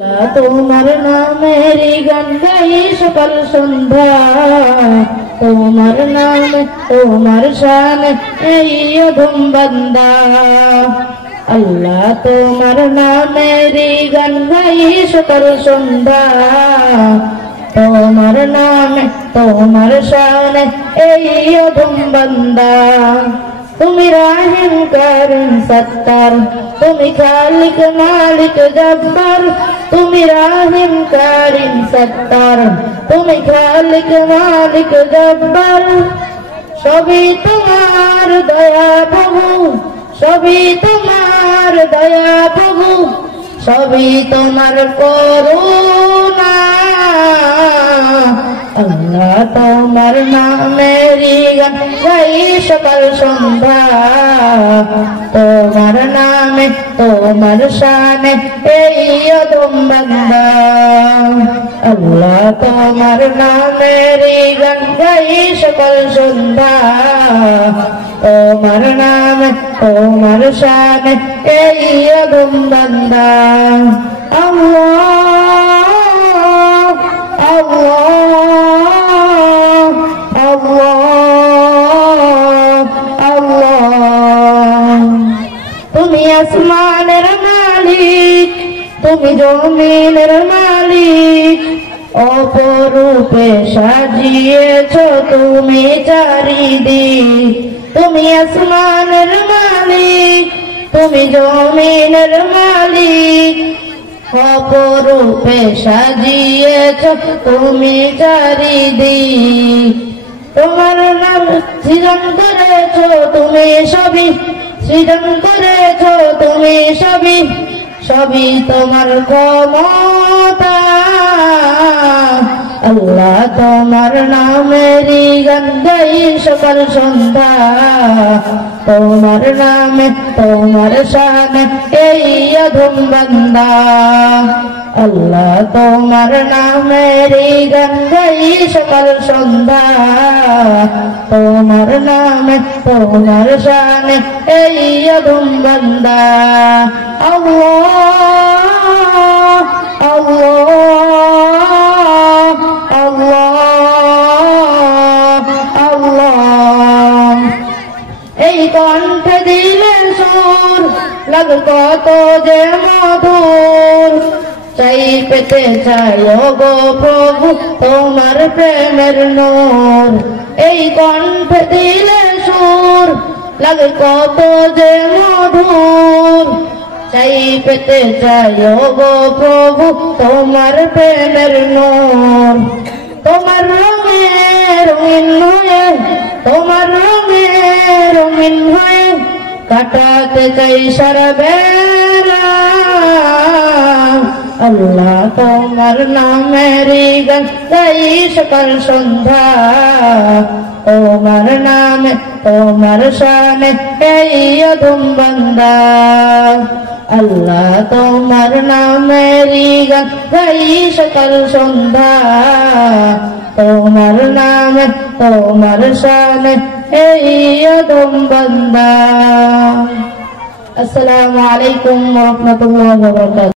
তোমার নামেরই গান গাই সকাল সন্ধ্যা, তোমার নাম তোমার শান এই অধম বান্দা। আল্লাহ তোমার নামেরই গান গাই সকাল সন্ধ্যা, তোমার নাম তোমার শান এই অধম বান্দা। তুমি রাহিম কারিম সত্তার, তুমি খালিক মালিক জব্বার। তুমি রাহিম কারিম সত্তার, তুমি খালিক মালিক জব্বার। সবই তোমার দয়া প্রভু, সবই তোমার দয়া প্রভু, সবই তোমার করুণা। আল্লাহ তোমার নামেরই গান গাই সকাল সন্ধ্যা, তোমার নামে তোমার শানে এই অধম বান্দা। আল্লাহ তোমার নামেরই গান গাই সকাল সন্ধ্যা, তোমার নামে তোমার শানে এই অধম বান্দা। আল্লাহ আল্লাহ আল্লাহ আল্লাহ। তুমি আসমানের মালিক, তুমি জমিনের মালিক, অপরূপে সাজিয়েছ তুমি চারিদিক। তুমি আসমানের মালিক, তুমি জমিনের মালিক, অপরূপে সাজিয়েছ তুমি চারিদিক। তোমার নাম সৃজন করেছ তুমি সবই, সৃজন করেছ তুমি সবই, সবই তোমার ক্ষমতা। আল্লাহ তোমার নামেরই গান গাই সকাল সন্ধ্যা, তোমার নামে তোমার শানে এই অধম বান্দা। আল্লাহ তোমার নামেরই গান গাই সকাল সন্ধ্যা, তোমার নামে তোমার শানে এই অধম বান্দা। আল্লাহ আল্লাহ আল্লাহ আল্লাহ। এই কণ্ঠে দিলে সুর লাগ কত যে মধুর, চাই পেতে চাই গো প্রভু তোমার প্রেমের নূর। এই কণ্ঠে দিলে সুর লাগে কত যে মধুর, চাই পেতে চাই গো প্রভু তোমার প্রেমের নূর। তোমার রঙে রঙিন হয়ে, তোমার রঙে রঙিন হয়ে কাটাতে চাই সারা বেলা। আল্লাহ তোমার নামেরই গান গাই সকাল সন্ধ্যা, তোমার নামে তোমার শানে এই অধম বান্দা। আল্লাহ তোমার নামেরই গান গাই সকাল সন্ধ্যা, তোমার নামে তোমার শানে এই অধম বান্দা। আসসালামু আলাইকুম ওয়া রাহমাতুল্লাহি ওয়া বারাকাতুহু।